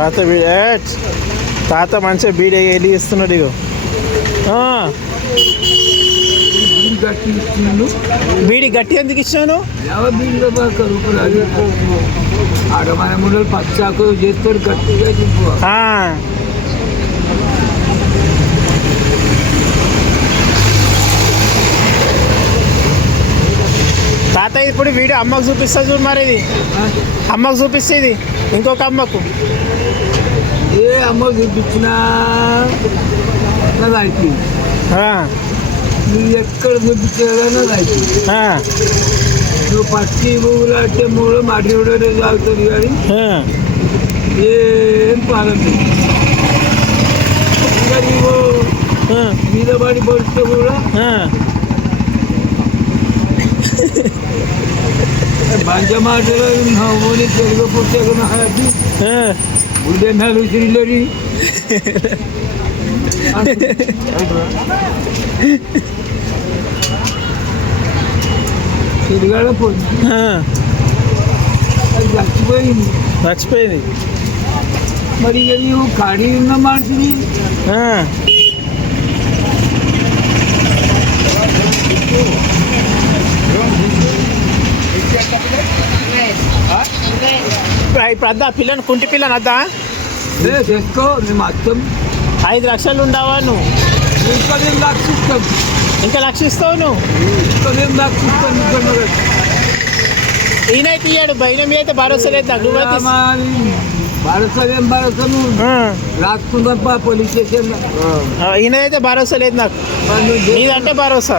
తాత తాత మంచిగా బీడి వెళ్ళి ఇస్తున్నాడు ఇగో. బీడి గట్టి ఎందుకు ఇచ్చాను? పచ్చాకు చేస్తాడు గట్టిగా. తాత ఇప్పుడు వీడియో అమ్మకు చూపిస్తా చూడు. మరి ఇది అమ్మకు చూపిస్తుంది, ఇంకొక అమ్మకు. ఏ అమ్మకు చూపించినా అయిపోయింది. నువ్వు ఎక్కడ చూపించాలన్నా అయిపోయింది. నువ్వు పచ్చి పువ్వులు అంటే మూడు మట్టి కూడా తాగుతుంది కానీ ఏం పాలదు. ఇంకా నీవు మీద పడి పడితే కూడా మంచి మాటలు నవ్వుని తెలుగు పుస్తకం గుడ్డే నాలుగు శ్రీలోని తిరిగాడ పోయింది. అది చచ్చిపోయింది. మరి ఇక నీవు ఖాళీ ఉన్న మనిషిని ఇప్పుడు అద్దా పిల్లని కుంటి పిల్లని అద్దా చేసుకో. మేము మొత్తం 5 లక్షలు ఉండవా నువ్వు? ఇంకా మేము లక్షిస్తాం. ఇంకా లక్షిస్తావు నువ్వు? ఇంకా మేము లక్షిస్తాం. ఈయనైతే ఇయ్యాడు, బయట మీద అయితే భరోసా లేదు. నువ్వైతే భరోసా ఏం భరోసా? నువ్వు రాసుకుందా పోలీస్ స్టేషన్. ఈయనైతే భరోసా లేదు నాకు. నీదంటే భరోసా.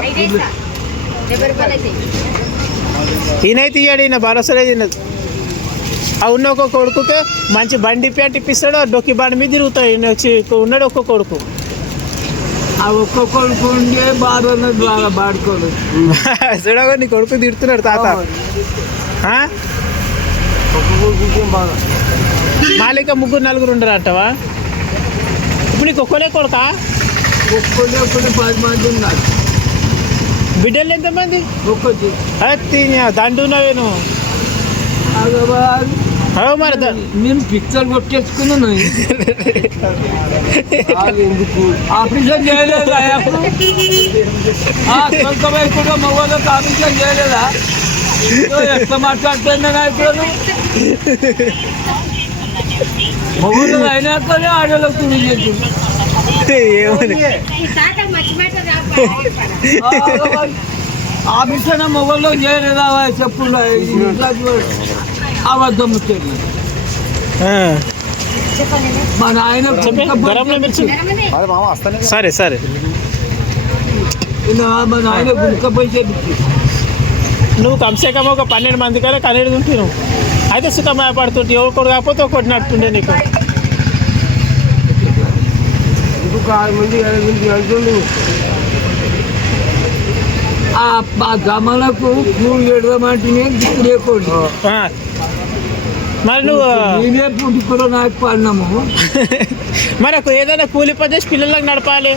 ఈయనైతే ఇయ్యాడు, ఈయన భరోసా లేదు. ఈయన ఉన్న ఒక కొడుకుకే మంచి బండి ప్యాంట్ ఇప్పిస్తాడు, డొక్కి బండి మీద తిరుగుతాడు. ఈయన వచ్చి ఉన్నాడు ఒక్క కొడుకు. ఆ ఒక్క కొడుకు ఉండే బాధ ఉన్నది, బాగా బాడుకోడు. చూడగా నీ కొడుకు తిడుతున్నాడు తాత. మాలిక 3-4 ఉండరు అంటవా? ఇప్పుడు నీకు ఒక్కలే కొడుకా? ఒక్కడే 10 మంది ఉన్నారు. బిడ్డలు ఎంతమంది? ఒక్కటి దండు ఉన్నావే నువ్వు. మరి నేను పిక్చర్ కొట్టేసుకున్నాను. ఎందుకు ఆపరేషన్ చేయలేదా? కూడా మగవాళ్ళకి ఆపరేషన్ చేయలేదా? ఎట్లా మాట్లాడుతున్నా ఇప్పుడు? మగవాళ్ళు అయినాకనే ఆడలకు ఆపరేషన్ మగవాళ్ళు చేయలేదా? చెప్పు. అబద్ధం వచ్చేది మా నాయన. సరే సరే. మా నాయన గుంకపోయి చేపించి నువ్వు కమ్సే కమ్ ఒక 12 మంది కదా కనేది ఉంటే నువ్వు అయితే సుఖమయ పడుతుంటే ఒకటి కాకపోతే ఒకటి నడుతుండే నీకు. ఆ గమలకు కూలి పెడదామంటేనే దిక్కు లేకుండా మరి నువ్వు నేనే పుట్టుకులో నాకు పడినాము. మరి ఏదైనా కూలి పని చేసి పిల్లలకు నడపాలి.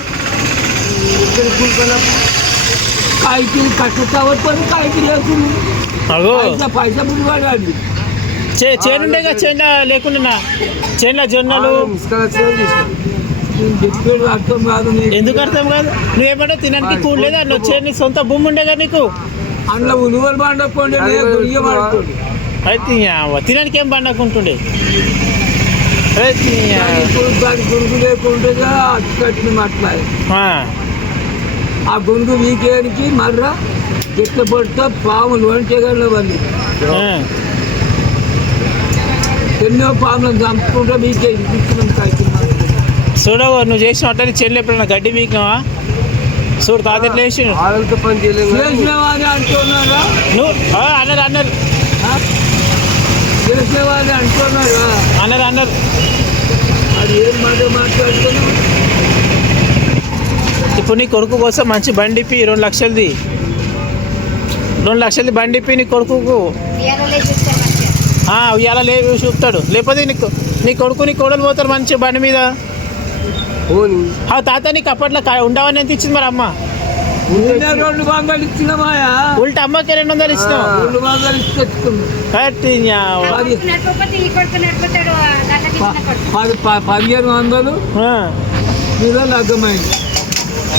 కాయకి కట్టవద్దు, కాయకి లేకుండా పైసా పుట్టుకోవాలి. చేనుండేగా చేనులో లేకుండా చేనులో జొన్నలు చెప్పాడు అర్థం కాదు. ఎందుకు అర్థం కాదు? నువ్వేమంటే తినడానికి కూడలేదా? నువ్వు చేను సొంత భూమి ఉండేగా నీకు. అందులో ఉలువలు పండకుండే అయితే తినడానికి ఏం పండకుంటుండే. దాని గురుగు లేకుండా కట్టిన అట్లా ఆ గుండు వీకేనికి మర్రా చెట్ల పడితే పాములు వంటేగాళ్ళు వాళ్ళు ఎన్నో పాములను చంపుకుంటా మీకే ఇప్పించినాం. చూడవు నువ్వు చేసిన అట్లా చెల్లి ఎప్పుడన్నా గడ్డి మీకినావా? చూడు తాత ఎట్లా వేసి పని చేసినవాని అంటున్నారా? నువ్వు అన్నారు చేసేవాని అంటున్నారా? అన్నారు అది ఏం మాట మాట్లాడుతున్నావు? ఇప్పుడు నీ కొడుకు కోసం మంచి బండి ఇప్పి 2 లక్షలది 2 లక్షలది బండి ఇప్పి నీ కొడుకు ఇవాళ చూపుతాడు. లేకపోతే నీ కొడుకు నీ కోడలు పోతారు మంచి బండి మీద. తాత నీకు అప్పట్లో ఉండవని ఎంత ఇచ్చింది మరి అమ్మ? నిన్న 2 వందలు ఇచ్చినమాయా ఉల్టా అమ్మకి 200 ఇచ్చినావు 2 వందలు ఇచ్చి తెచ్చుకున్నాం. కట్టి న్యావ. 1500 మీద లగ్గమైంది.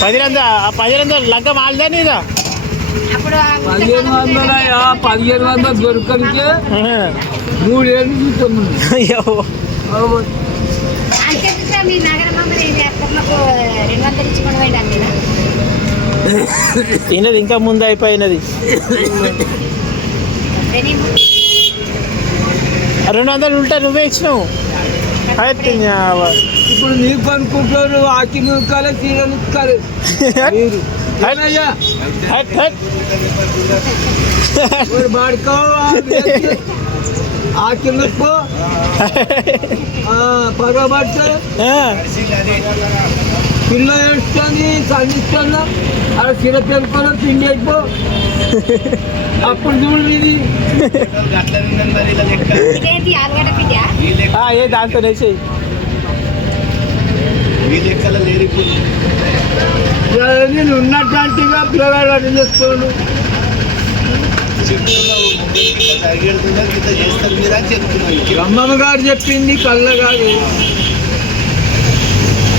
1500 లగ్గం ఆల్దా నీదా? 1500 దొరకనికే 3 ఏళ్ళు చూస్తున్నాం. అయ్యో తినది ఇంకా ముందు అయిపోయినది. 200 ఉల్టా నువ్వే ఇచ్చినావు. కట్టి న్యావ. ఇప్పుడు నీకు అనుకుంటారు ఆకి నుక్కాలి చీర నుక్కాలి మీరు ఏమయ్యా? మరి బాడుకో ఆకి నుక్కో పరబట్టే పిల్ల వేస్తుంది చదివిస్తున్నా అక్కడ చీర పెట్టుకోలో తిండి అయిపో అప్పుడు చూడు ఇది ఏ దాంతో వేసేయి. నేను ఉన్నట్లాంటిగా పిల్లగాడు అటు చేస్తాను. అమ్మమ్మ గారు చెప్పింది కళ్ళ కాదు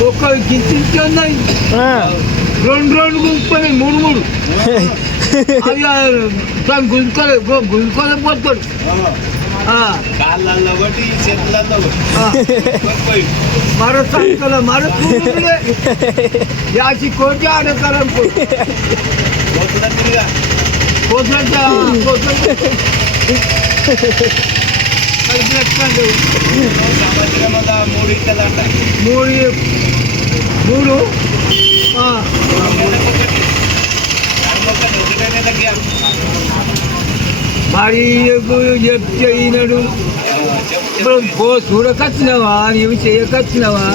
ఒక్క గించి ఉన్నాయి 2 గుంజుకొని 3 అది దాన్ని గుంజుకోలే పోతాడు. మరో సంఖ్యల మరో యాసి కోటి ఆడతారం మూడు మరి చెప్తే ఈనాడు ఇప్పుడు చూడకొచ్చినావా నీవు చేయకొచ్చినావా?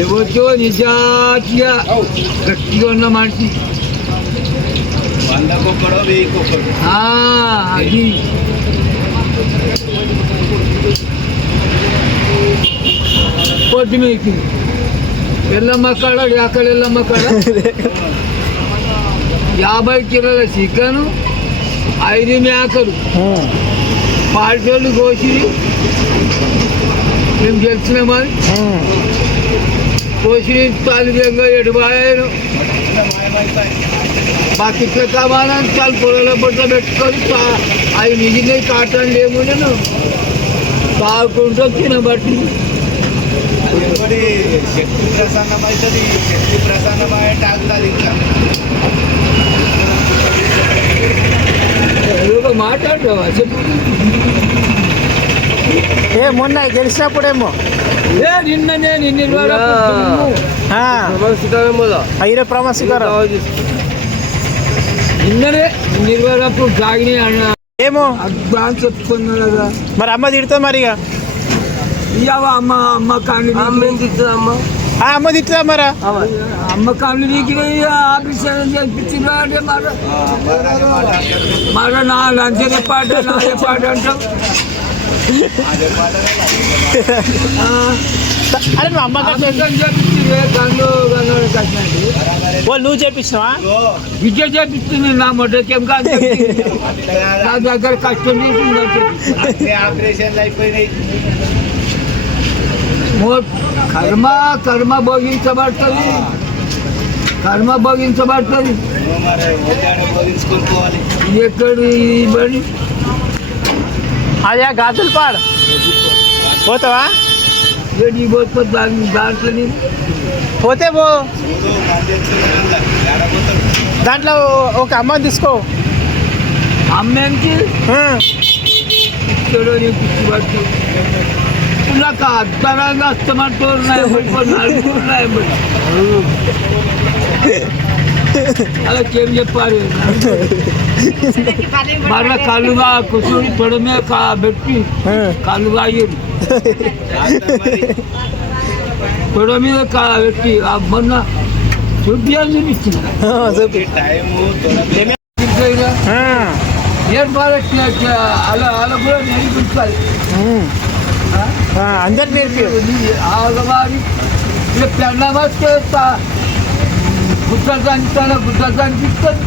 ఏవచ్చో నిజాతిగా గట్టిగా ఉన్న మనిషి అది పొద్దు మీకు ఎల్లమ్మ కాడ ఎక్కడ ఎల్లమ్మ కాడ 50 కిలోల చికెను 5 మేకలు పాల్టోళ్ళు కోసి మేము గెలిచినామని కోసి తాలిదంగా ఎడుబాయాను బకెట్ల కావాలని చాలా పొలంలో బొట్ల పెట్టుకొని అవి మిగిలిన కాటన్ లేము నేను తాగుకుంటూ తినబట్టి శక్తి ప్రసన్నమవుతుంది. శక్తి ప్రసన్నమైతే ఆగుతుంది. ఇంకా మాట్లాడతావా చెప్పు. మొన్న గెలిచినప్పుడేమో నిన్ననే అయ్యే ప్రమాసికారం నిన్ననే నిర్వహణప్పుడు సాగినాయి అన్న ఏమో అడ్వాన్స్ చెప్పుకున్నాడు కదా. మరి అమ్మ తిడుతుంది మరి ఇక ఇవ్వ అమ్మ కాళ్ళు అమ్మ అమ్మ తిట్టుదా మరా అమ్మ కాళ్ళు నీకు ఆఫీసర్ చేయించింది అంటే మర నా లంచే పాట నాదే పాట అంటాం. అరే నువ్వు అమ్మ చేపించింది కళ్ళు కన్నాడు కట్టినట్టు నువ్వు చేపించినావా? విద్య చేపిస్తుంది నా మొట్టకేం కాదు నా దగ్గర కష్టం చేసింది. ఆపరేషన్లు అయిపోయినాయి. కర్మ కర్మ భోగించబడుతుంది. కర్మ భోగించబడుతుంది. ఎక్కడి బడి అదే గాజులు పాడు పోతావా? ఏడి పోతే దాంట్లో పోతే పో దాంట్లో ఒక అమ్మని తీసుకో. అమ్మేంటి పిచ్చిపట్టు నాకు అర్థంగా అస్తమంటూ ఉన్నాయి. అలాకేం చెప్పాలి మరలా కళ్ళుగా కూర్చొని తొడమే పెట్టి కళ్ళుగా అయ్యేది తొడ మీద పెట్టి మొన్న చూపించాలి చూపించిన నేర్పాలి అలా అలా కూడా నేర్పించాలి. అందరు నేర్పి ఆడవారి రేపు పెళ్ళామస్ చేస్తా గుట్టలు అనిపిస్తుంది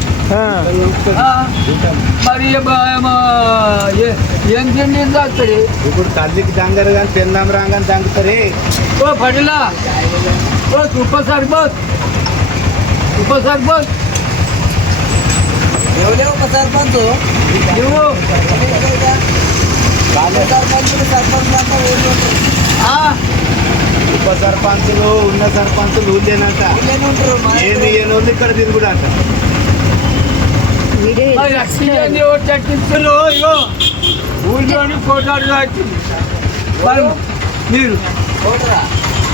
మరి ఏం తిండి తాగుతుంది ఇప్పుడు కళ్ళకి దంగరు కానీ తిందాం రాగానే దంగుతారే. ఓ పడిలా ఓ ఉప సర్పంచ్ నువ్వు ఉప సర్పంచులు ఉన్న సర్పంచులు ఊళ్ళేనంట ఏమి ఏనుంది ఇక్కడ తిరుగుడు అంట. ఊళ్ళోని కోటాడు కావచ్చు మరి మీరు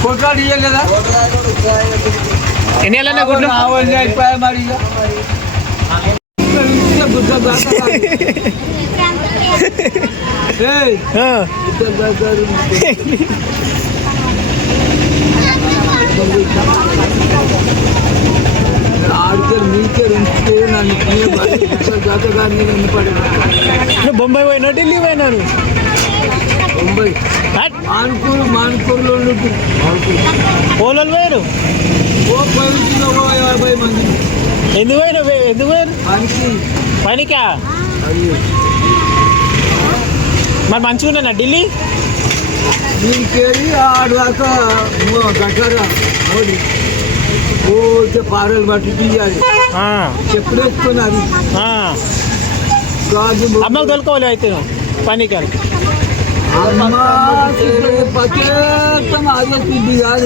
కోటాడు ఇయ్యలేదా ఎన్ని ఏళ్ళన్నా గుడ్లు అయిపోయా మరి ఆ. ఆడితే మీకే ఉంచితే నన్ను జాతగాన్ని పడి నువ్వు బొంబాయి పోయినా ఢిల్లీ పోయినాను ముంబై మాన్కూరులో ఓలోలు పోయారు ఓ 50 మంది ఎందుకు పోయారు పనికి పనికా అయ్యో మరి మంచిగా ఉన్నానా ఢిల్లీ దీనికెళ్ళి ఆడు దాకా గట్టారా మోడీ పోతే పారలు పట్టి తీయాలి ఆ, చెప్పుడేసుకున్నది ఆ. గాజు అమ్మకు తొలుకోవాలి అయితే నువ్వు పనికి పచ్చేత్తం అదే శుద్ధి కాదు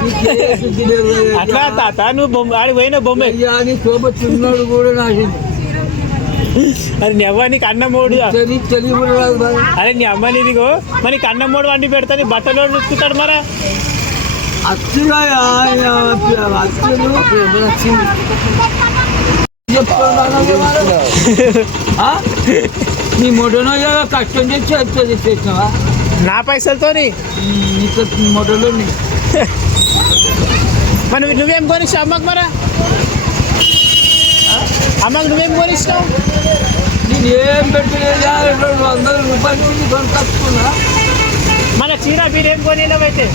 నీకే శుద్ధి లేదు. అట్లా తాత నువ్వు ఆడికి పోయిన బొమ్మాయి అని శోభ చిన్నోడు కూడా నాశనం అది నీ అవ్వ నీకు అన్నమోడు తెలివి కూడా రాదు బాగా. అరే నీ అమ్మ నీదిగో మరి నీకు అన్నమోడు వండి పెడతా నీ బట్టలు చూసుకుంటాడు మరా అచ్చుగా నీ మొదలో కష్టం చేసి చేసినావా నా పైసలతోని నీకు మొదలు మరి నువ్వేం కొనిస్తావు అమ్మకు మరా అమ్మకు నువ్వేం కొనిస్తావు నేను ఏం పెట్టలేదు 200 రూపాయలు కొనుకొచ్చుకున్నా మన చీర మీరు ఏం కొనిలేవైతే